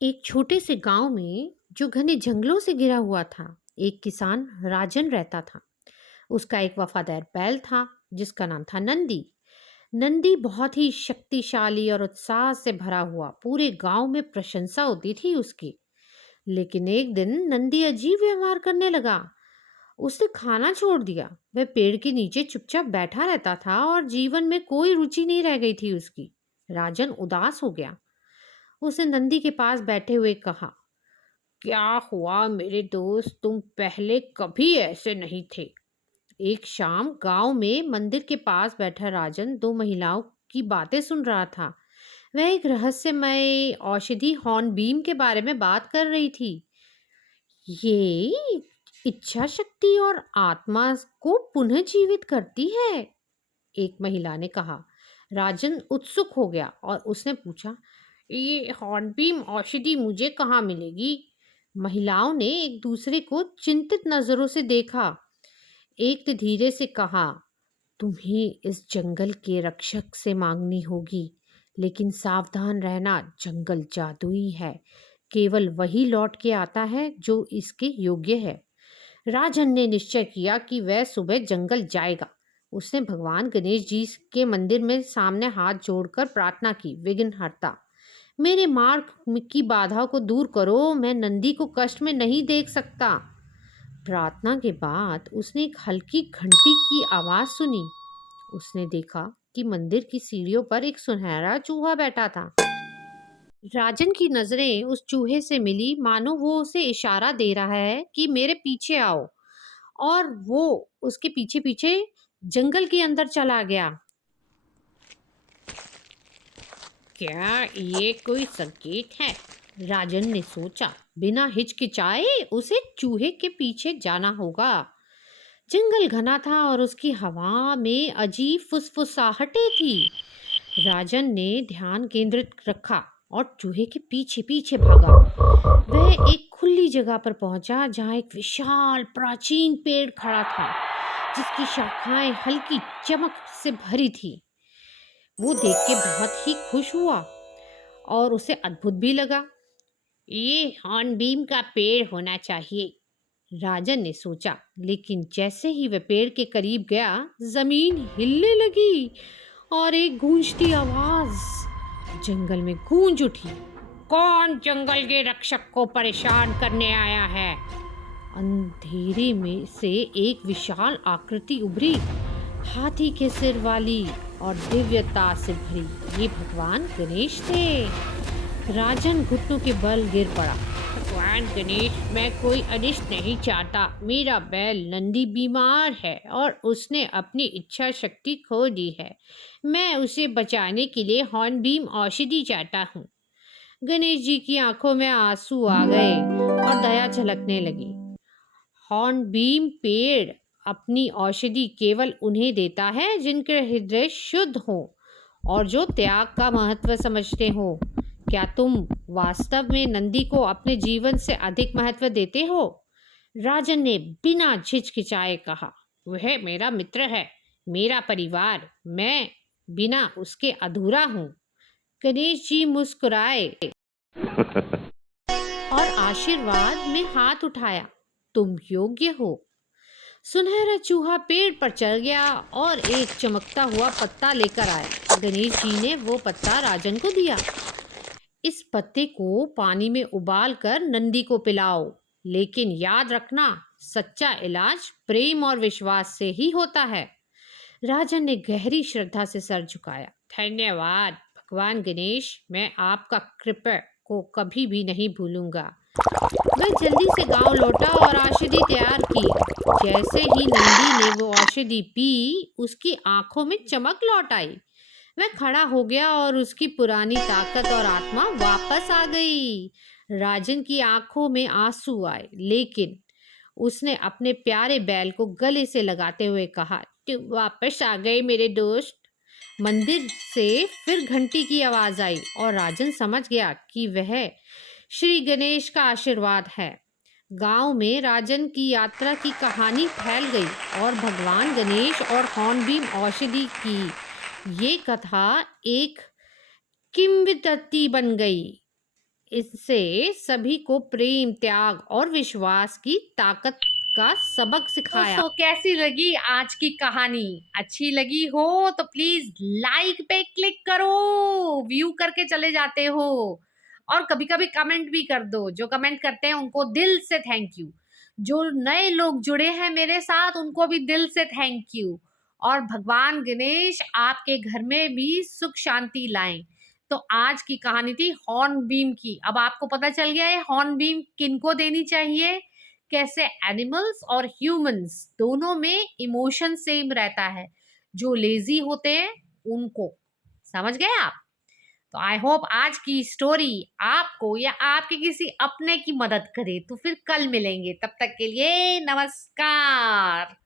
एक छोटे से गांव में जो घने जंगलों से घिरा हुआ था, एक किसान राजन रहता था। उसका एक वफादार बैल था जिसका नाम था नंदी। नंदी बहुत ही शक्तिशाली और उत्साह से भरा हुआ, पूरे गांव में प्रशंसा होती थी उसकी। लेकिन एक दिन नंदी अजीब व्यवहार करने लगा। उसने खाना छोड़ दिया। वह पेड़ के नीचे चुपचाप बैठा रहता था और जीवन में कोई रुचि नहीं रह गई थी उसकी। राजन उदास हो गया। उसने नंदी के पास बैठे हुए कहा, क्या हुआ मेरे दोस्त, तुम पहले कभी ऐसे नहीं थे। एक शाम गांव में मंदिर के पास बैठा राजन दो महिलाओं की बातें सुन रहा था। वह एक रहस्यमय औषधि हॉर्नबीम के बारे में बात कर रही थी। ये इच्छा शक्ति और आत्मा को पुनः जीवित करती है, एक महिला ने कहा। राजन उत्सुक हो गया और उसने पूछा, ये हॉर्नबीम औषधि मुझे कहाँ मिलेगी? महिलाओं ने एक दूसरे को चिंतित नजरों से देखा। एक ने धीरे से कहा, तुम्हें इस जंगल के रक्षक से मांगनी होगी, लेकिन सावधान रहना, जंगल जादुई है। केवल वही लौट के आता है जो इसके योग्य है। राजन ने निश्चय किया कि वह सुबह जंगल जाएगा। उसने भगवान गणेश जी के मंदिर में सामने हाथ जोड़कर प्रार्थना की, विघ्नहर्ता, मेरे मार्ग की बाधाओं को दूर करो, मैं नंदी को कष्ट में नहीं देख सकता। प्रार्थना के बाद उसने एक हल्की घंटी की आवाज सुनी। उसने देखा कि मंदिर की सीढ़ियों पर एक सुनहरा चूहा बैठा था। राजन की नजरें उस चूहे से मिली, मानो वो उसे इशारा दे रहा है कि मेरे पीछे आओ। और वो उसके पीछे पीछे जंगल के अंदर चला गया। क्या ये कोई संकेत है? राजन ने सोचा। बिना हिचकिचाए उसे चूहे के पीछे जाना होगा। जंगल घना था और उसकी हवा में अजीब फुसफुसाहटें थी। राजन ने ध्यान केंद्रित रखा और चूहे के पीछे पीछे भागा। वह एक खुली जगह पर पहुंचा जहां एक विशाल प्राचीन पेड़ खड़ा था, जिसकी शाखाएं हल्की चमक से भरी थी। वो देख के बहुत ही खुश हुआ और उसे अद्भुत भी लगा। ये हॉर्नबीम का पेड़ होना चाहिए, राजन ने सोचा। लेकिन जैसे ही वह पेड़ के करीब गया, जमीन हिलने लगी और एक गूंजती आवाज जंगल में गूंज उठी। कौन जंगल के रक्षक को परेशान करने आया है? अंधेरे में से एक विशाल आकृति उभरी, हाथी के सिर वाली और दिव्यता से भरी। ये भगवान गणेश थे। राजन घुटनों के बल गिर पड़ा। भगवान गणेश, मैं कोई अनिष्ट नहीं चाहता। मेरा बैल नंदी बीमार है और उसने अपनी इच्छा शक्ति खो दी है। मैं उसे बचाने के लिए हॉर्नबीम औषधि चाहता हूँ। गणेश जी की आंखों में आंसू आ गए और दया झलकने लगी। हॉर्नबीम पेड़ अपनी औषधि केवल उन्हें देता है जिनके हृदय शुद्ध हो और जो त्याग का महत्व समझते हो। क्या तुम वास्तव में नंदी को अपने जीवन से अधिक महत्व देते हो? राजन ने बिना झिझकिचाए कहा, वह मेरा मित्र है, मेरा परिवार। मैं बिना उसके अधूरा हूँ। गणेश जी मुस्कुराए और आशीर्वाद में हाथ उठाया, तुम योग्य हो। सुनहरा चूहा पेड़ पर चढ़ गया और एक चमकता हुआ पत्ता लेकर आया। गणेश जी ने वो पत्ता राजन को दिया। इस पत्ते को पानी में उबाल कर नंदी को पिलाओ, लेकिन याद रखना, सच्चा इलाज प्रेम और विश्वास से ही होता है। राजन ने गहरी श्रद्धा से सर झुकाया। धन्यवाद भगवान गणेश, मैं आपका कृपा को कभी भी नहीं भूलूंगा। वह जल्दी से गांव लौटा और औषधि तैयार की। जैसे ही नंदी ने वो औषधि पी, उसकी आंखों में चमक लौट आई। वह खड़ा हो गया और उसकी पुरानी ताकत और आत्मा वापस आ गई। राजन की आंखों में आंसू आए, लेकिन उसने अपने प्यारे बैल को गले से लगाते हुए कहा, तुम वापस आ गए मेरे दोस्त। मंदिर से फिर घंटी की आवाज आई और राजन समझ गया कि वह श्री गणेश का आशीर्वाद है। गांव में राजन की यात्रा की कहानी फैल गई और भगवान गणेश और हॉर्नबीम औषधि की ये कथा एक किंवदंती बन गई। इससे सभी को प्रेम, त्याग और विश्वास की ताकत का सबक सिखाया। दोस्तों, कैसी लगी आज की कहानी? अच्छी लगी हो तो प्लीज लाइक पे क्लिक करो, व्यू करके चले जाते हो, और कभी कभी कमेंट भी कर दो। जो कमेंट करते हैं उनको दिल से थैंक यू। जो नए लोग जुड़े हैं मेरे साथ उनको भी दिल से थैंक यू। और भगवान गणेश आपके घर में भी सुख शांति लाएं। तो आज की कहानी थी हॉर्नबीम की। अब आपको पता चल गया है हॉर्नबीम किनको देनी चाहिए, कैसे एनिमल्स और ह्यूमंस दोनों में इमोशन सेम रहता है। जो लेजी होते हैं उनको। समझ गए आप? तो आई होप आज की स्टोरी आपको या आपके किसी अपने की मदद करे। तो फिर कल मिलेंगे, तब तक के लिए नमस्कार।